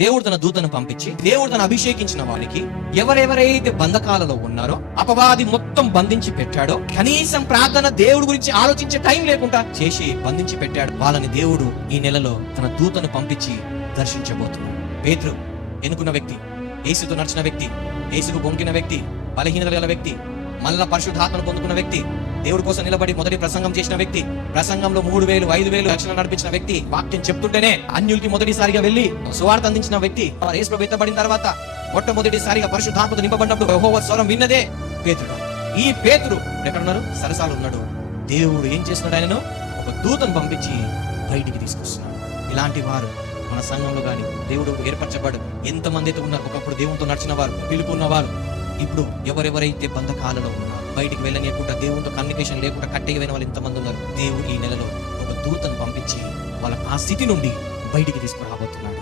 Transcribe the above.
దేవుడు తన దూతను పంపించి, దేవుడు తన అభిషేకించిన వారికి ఎవరెవరైతే బంధకాలలో ఉన్నారో, అపవాది మొత్తం బంధించి పెట్టాడో, కనీసం ప్రార్థన దేవుడి గురించి ఆలోచించే టైం లేకుండా చేసి బంధించి పెట్టాడు. వాళ్ళని దేవుడు ఈ నెలలో తన దూతను పంపించి దర్శించబోతున్నాడు. పేతురు ఎన్నుకున్న వ్యక్తి, యేసుతో నడిచిన వ్యక్తి, యేసుకు పొంకిన వ్యక్తి, బలహీనత గల వ్యక్తి, మళ్ళా పరిశుద్ధాత్మను పొందుకున్న వ్యక్తి, దేవుడి కోసం నిలబడి మొదటి ప్రసంగం చేసిన వ్యక్తి, ప్రసంగంలో 3,000 5,000 రక్షణ నడిపించిన వ్యక్తి, వాక్యం చెప్తుంటేనే అన్యులకి మొదటిసారిగా వెళ్లి సువార్త అందించిన వ్యక్తి, యేసు ప్రభు ఎత్తబడిన తర్వాత మొట్టమొదటిసారిగా పరిశుద్ధాత్మతో నింపబడినప్పుడు యెహోవా స్వరం విన్నదే పేతురు. ఈ పేతురు ఎక్కడున్నారు? సరసాలు ఉన్నాడు. దేవుడు ఏం చేస్తున్నాడు? ఆయనను ఒక దూతను పంపించి బయటికి తీసుకొస్తున్నాడు. ఇలాంటి వారు మన సంఘంలో గాని దేవుడు ఏర్పరచబడు ఎంతమంది అయితే ఉన్నారు, ఒకప్పుడు దేవునితో నడిచిన వారు, పిలుపున్న వారు, ఇప్పుడు ఎవరెవరైతే బంధకాలలో ఉన్నారు, బయటికి వెళ్ళనియకుండా, దేవునితో కమ్యూనికేషన్ లేకుండా కట్టేయమైన వాళ్ళు ఎంతమంది ఉన్నారు, దేవుడు ఈ నెలలో ఒక దూతను పంపించి వాళ్ళ ఆ స్థితి నుండి బయటికి తీసుకురాబోతున్నాడు.